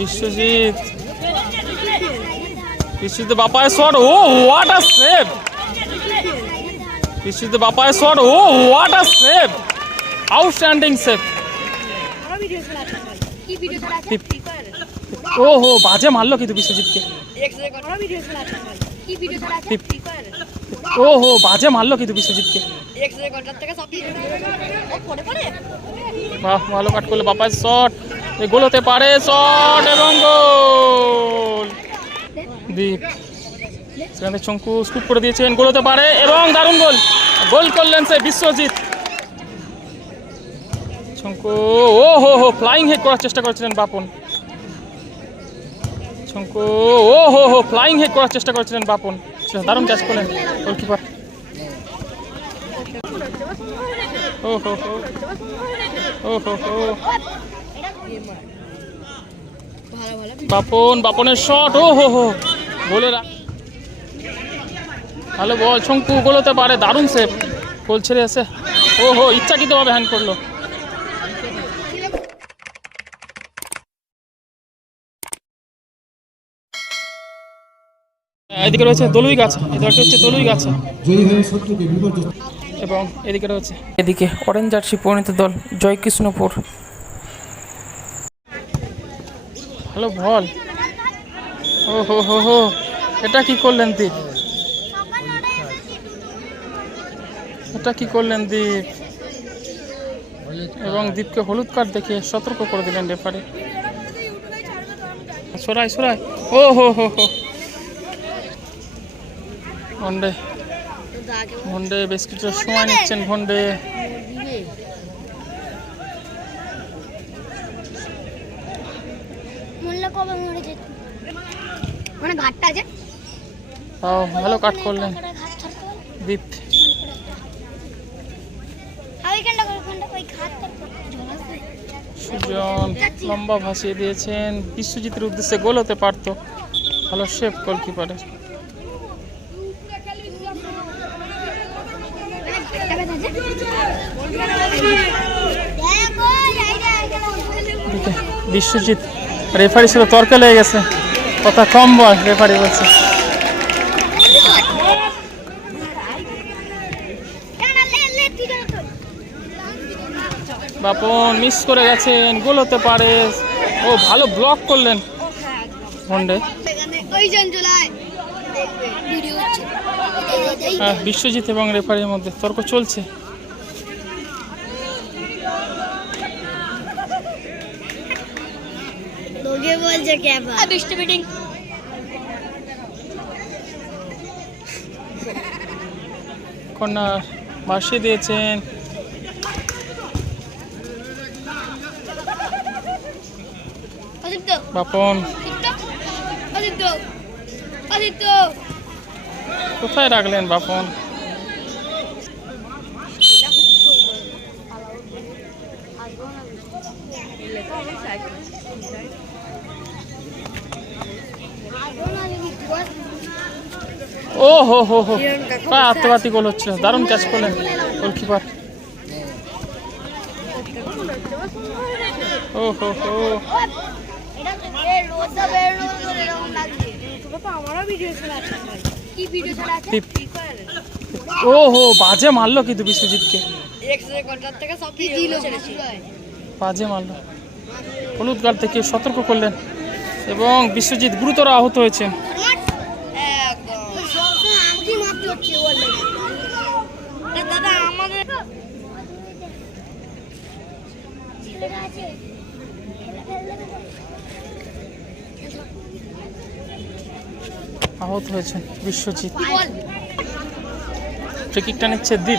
Biswajit. Biswajit Bapai shot oh what a save Biswajit Bapai shot oh what a save outstanding save oh হো বাজে মারলো কিন্তু বিশ্বজিৎকে। ও হো বাজে মারলো কিন্তু বিশ্বজিৎকে। বাহ ভালো কাট করল বাপায় শট। এ গোল পারে শট এবং গোল। দীপ। সেখানে চঙ্কু স্কুপ করে দিয়েছেন গোল হতে পারে এবং দারুণ গোল। গোল করলেন সে বিশ্বজিৎ। চঙ্কু ও হো হো ফ্লাইং হেড করার চেষ্টা করেছিলেন বাপন। চঙ্কু ও হো হো ফ্লাইং হেড করার চেষ্টা করেছিলেন বাপন। দারুণ ক্যাচ করলেন গোলকিপার ও হো হো ও হো হো। বাপন, বাপনের শট ও হো হো গোলের আ- ভালো বল, শঙ্কু গোল হতে পারে, দারুণ সেভ গোল ছেড়ে এসে। ও হো, ইচ্ছাকৃতভাবে হ্যান্ড করল। এদিকে রয়েছে দলুই গাছ, এদিকে হচ্ছে দলুই গাছ। এবং এদিকে রয়েছে। এদিকে অরেঞ্জ জার্সি পরিণত দল, জয়কৃষ্ণপুর। হ্যালো বল। ও, হো হো হো। এটা কি করলেন দীপ? এটা কি করলেন দীপ? এবং দীপকে হলুদ কার্ড দেখে সতর্ক করে দিলেন রেফারি। সরাই সরাই। ও, হো হো হো। ভন্ডে ভন্ডে বেশ কিছুটা সময় নিচ্ছেন ভন্ডে মানে ঘাটটা আছে ও ভালো কাট করলেন দীপ। আছে। সুজন লম্বা ভাসিয়ে দিয়েছেন। বিশ্বজিতের উদ্দেশ্যে গোল হতে পারতো। ভালো শেফ গোলকিপারের এদিকে বিশ্বজিৎ রেফারি ছিল তর্কে লেগে গেছে। কথা কম বল রেফারি বলছে। বাপন মিস করে গেছেন গোল হতে পারে। ও, ভালো ব্লক করলেন। হচ্ছে হ্যাঁ বিশ্বজিৎ এবং রেফারির মধ্যে তর্ক চলছে। লোকে বলছে ক্যাবা বৃষ্টি বিডিং কর্নার ভাসিয়ে দিয়েছেন। আদিত্য বাপন। আদিত্য আদিত্য কোথায় রাখলেন বাপন? ও হো হো হো। প্রায় আত্মঘাতী গোল হচ্ছে। দারুণ ক্যাচ করলেন গোলকিপার ও হো হো। ও হো বাজে মারলো কিন্তু বিশ্বজিৎকে। বাজে মারলো। হলুদ গার্ড থেকে সতর্ক করলেন। এবং বিশ্বজিৎ গুরুতর আহত হয়েছেন আহত হয়েছেন বিশ্বজিৎ। ফ্রিকিকটা নিচ্ছে আয়।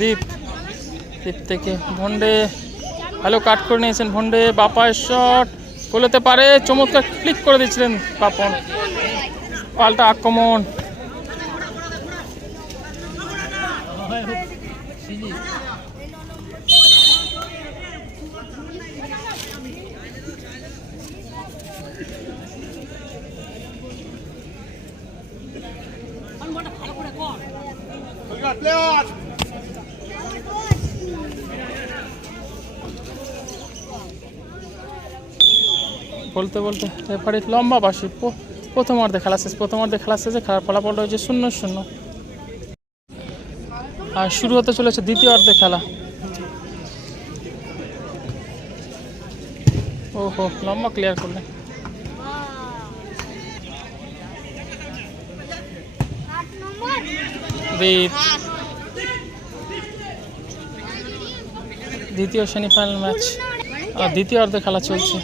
দীপ। দীপ থেকে ভন্ডে ভালো কাট করে নিয়েছেন ভন্ডে বাপায় শট গোলেতে পারে। চমৎকার ক্লিক করে দিয়েছিলেন পাপন পাল্টা আক্রমণ। বলতে বলতে রেফারি লম্বা বাসি প্রথম অর্ধে খেলা শেষ, প্রথম অর্ধে খেলা শেষে খেলার ফলাফলটা হয়েছে শূন্য শূন্য। আর শুরু হতে চলেছে দ্বিতীয় অর্ধে খেলা। ওহো, লম্বা ক্লিয়ার করলেন দ্বিতীয় সেমিফাইনাল ম্যাচ আর দ্বিতীয় অর্ধে খেলা চলছে।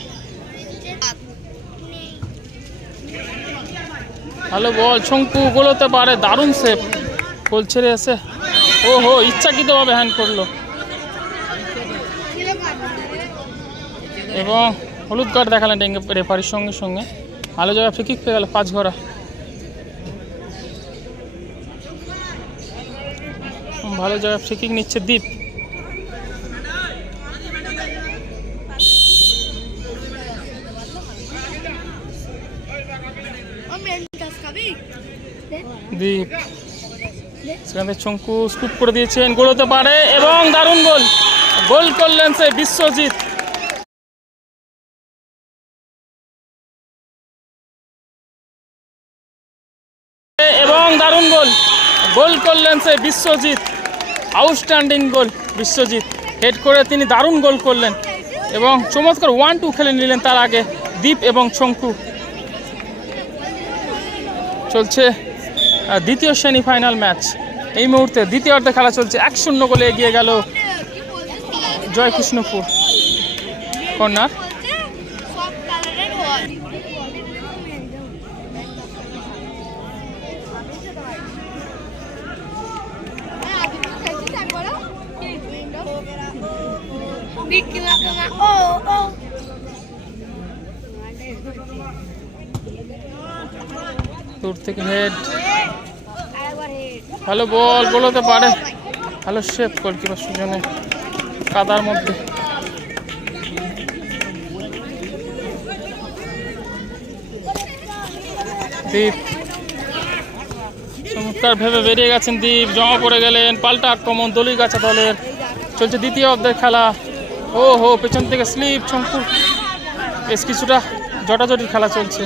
ভালো বল, শঙ্কু গোলোতে পারে, দারুণ সেফ গোল ছেড়ে এসে। ও হো ইচ্ছাকৃতভাবে হ্যান্ড করল। এবং হলুদ কার্ড দেখালেন ডেঙ্গে রেফারির সঙ্গে সঙ্গে। ভালো জায়গায় ফ্রিকিক পেয়ে গেল পাঁচ ঘোরা ভালো জায়গায় ফ্রিকিক নিচ্ছে দ্বীপ দ্বীপ থেকে চঙ্কু স্কুপ করে দিয়েছেন, গোল হতে পারে এবং দারুণ গোল। গোল করলেন সে বিশ্বজিৎ। এবং দারুণ গোল। গোল করলেন সে Biswajit. Outstanding goal Biswajit. Header করে তিনি দারুণ গোল করলেন। এবং চমৎকার ওয়ান টু খেলে নিলেন তার আগে দীপ এবং শঙ্কু চলছে দ্বিতীয় সেমিফাইনাল ম্যাচ। এই মুহূর্তে দ্বিতীয় অর্ধে খেলা চলছে, এক শূন্য গোলে এগিয়ে গেল জয় কৃষ্ণপুর কর্নার দূর থেকে হেড। ভালো বল গোল হতে পারে। ভালো শেপ গোলকিপার সুজনে কাদার মধ্যে। দীপ। চমৎকার ভেবে বেরিয়ে গেছেন দীপ। জমা পড়ে গেলেন পাল্টা আক্রমণ দলি গাছা দলের। চলছে দ্বিতীয় অর্ধের খেলা। ও হো পেছন থেকে স্লিপ শঙ্কুর বেশ কিছুটা জটাজটির খেলা চলছে।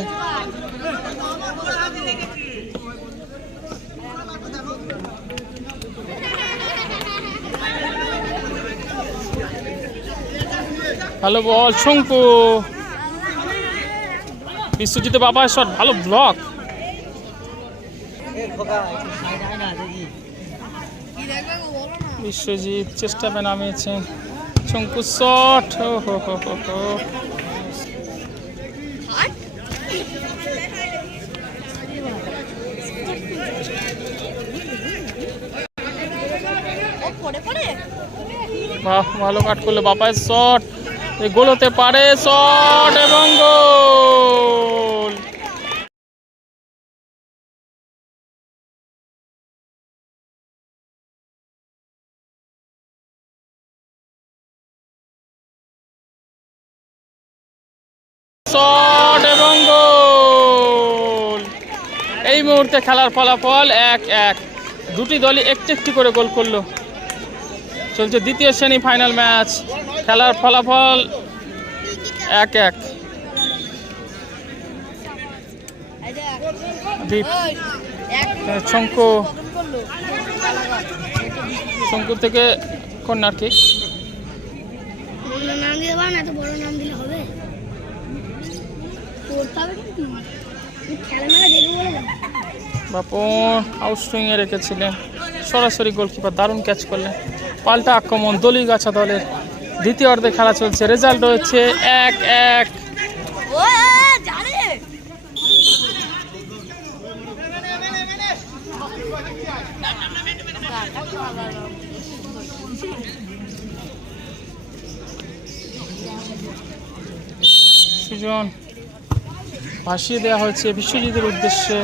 ভালো বল, শঙ্কু। বিশ্বজিৎ বাবা শট, ভালো ব্লক বিশ্বজিৎ চেষ্টা পে নামিয়েছে। শঙ্কু শট ও হো হো হো হো। ভালো কাট করল বাপায় শট গোল হতে পারে শট এবং গোল। শট এবং গোল। এই মুহূর্তে খেলার ফলাফল এক এক। দুটি দলই একটি একটি করে গোল করল। চলছে দ্বিতীয় সেমি ফাইনাল ম্যাচ। খেলার ফলাফল এক এক। শঙ্কু। শঙ্কু থেকে কিক নাম দিতে পারো না বড় নাম দিলে হবে। বাপন আউটসুইংয়ে রেখেছিলেন সরাসরি গোলকিপার দারুণ ক্যাচ করলেন পাল্টা আক্রমণ দলি গাছা দলের। দ্বিতীয় অর্ধে খেলা চলছে। রেজাল্ট রয়েছে এক এক। সুজন ভাসিয়ে দেওয়া হয়েছে বিশ্বজিতের উদ্দেশ্যে।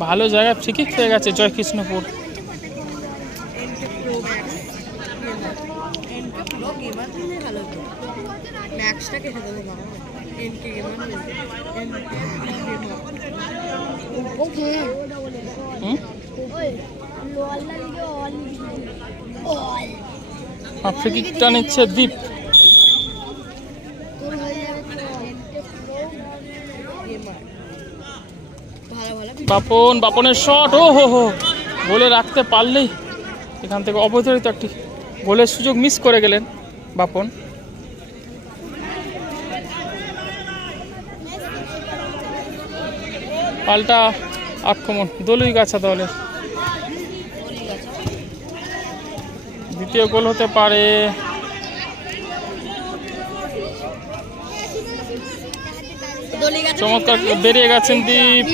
ভালো জায়গায় ফ্রিকিক পেয়ে গেছে জয় কৃষ্ণপুর। ম্যাক্সটা কেটে দেবো বাবা ওকে হুম ওই লোয়াল লাগে অল অল আর ফ্রি কিকটা নিচ্ছে দীপ তোর হয়ে যাবে ভালো ভালো বাপন, বাপনের শট, ও হো হো। বলে রাখতে পারলেই এখান থেকে অবধারিত একটি গোলের সুযোগ মিস করে গেলেন বাপন। পাল্টা আক্রমণ, দলুই গাছা দলের। দ্বিতীয় গোল হতে পারে। চমৎকার বেরিয়ে গেছেন দীপ।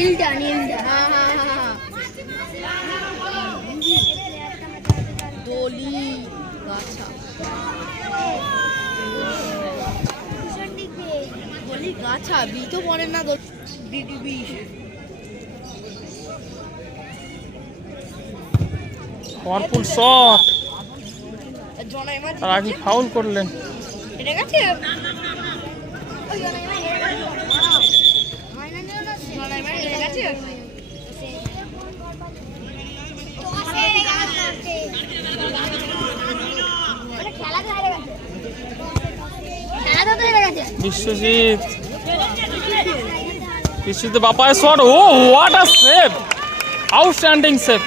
দলি গাছা বি তো পড়ে না বিডি বি পাওয়ারফুল শট তার আগে ফাউল করলেন। এটা গেছে? গেছে? Biswajit. Biswajit Bapai shot oh what a save outstanding save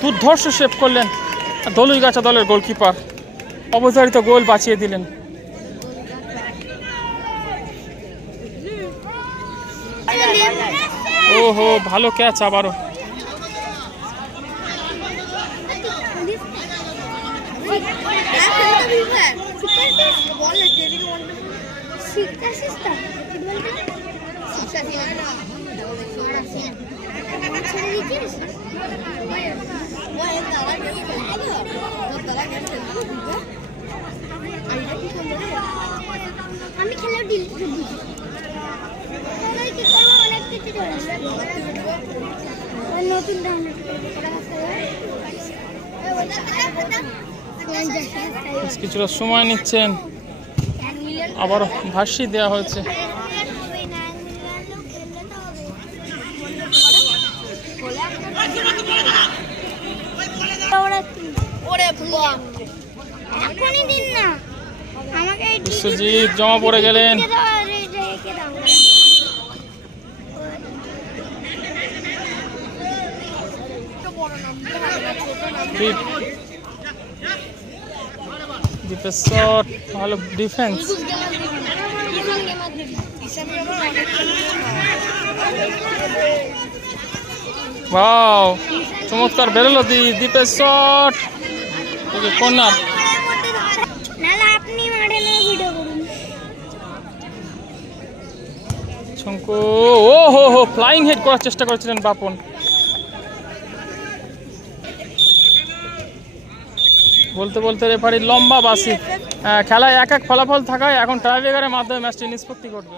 দুর্ধর্ষ সেভ করলেন। দলুই গাছা দলের গোলকিপার অবধারিত গোল বাঁচিয়ে দিলেন। ওহো, ভালো ক্যাচ আবারও। আমি খেলে ডিলিট করে দিই তাহলে কি করব অনেক কিছু নতুন ডাউনলোড বেশ কিছুটা সময় নিচ্ছেন। আবার ভাসি দেওয়া হয়েছে। বিশ্বজিৎ জমা পড়ে গেলেন। রেখে দাও, রে- রেখে দাও। দীপ দীপের শট ভালো ডিফেন্স ওয়াও চমৎকার বেরোলো দি দীপের শট কর্নার শঙ্কু ও হো হো ফ্লাইং হেড করার চেষ্টা করেছিলেন বাপন। বলতে বলতে রেফারি লম্বা বাসি। খেলায় এক এক ফলাফল থাকায় এখন ট্রাইব্রেকারের মাধ্যমে ম্যাচটি নিষ্পত্তি করবে